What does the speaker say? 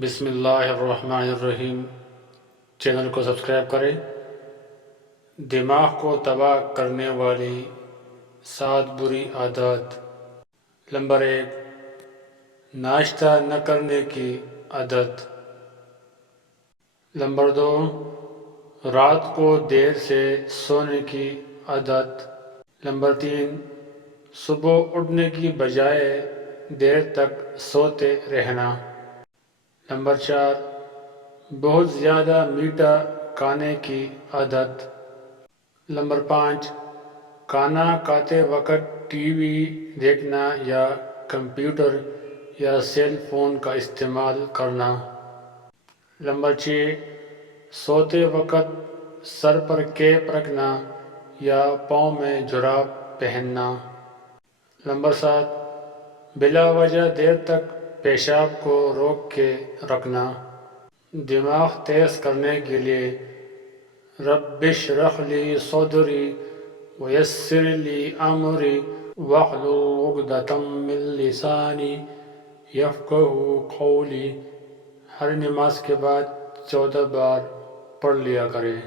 بسم اللہ الرحمن الرحیم۔ چینل کو سبسکرائب کریں۔ دماغ کو تباہ کرنے والی 7 بری عادات۔ نمبر 1، ناشتہ نہ کرنے کی عادت۔ نمبر 2، رات کو دیر سے سونے کی عادت۔ نمبر 3، صبح اٹھنے کی بجائے دیر تک سوتے رہنا۔ نمبر 4، بہت زیادہ میٹھا کھانے کی عادت۔ نمبر 5، کھانا کھاتے وقت ٹی وی دیکھنا یا کمپیوٹر یا سیل فون کا استعمال کرنا۔ نمبر 6، سوتے وقت سر پر کیپ رکھنا یا پاؤں میں جراب پہننا۔ نمبر 7، بلا وجہ دیر تک پیشاب کو روک کے رکھنا۔ دماغ تیز کرنے کے لیے رب اشرح لی صدری ویسر لی امری واحلل عقدۃ من لسانی یفقہوا قولی ہر نماز کے بعد 14 بار پڑھ لیا کریں۔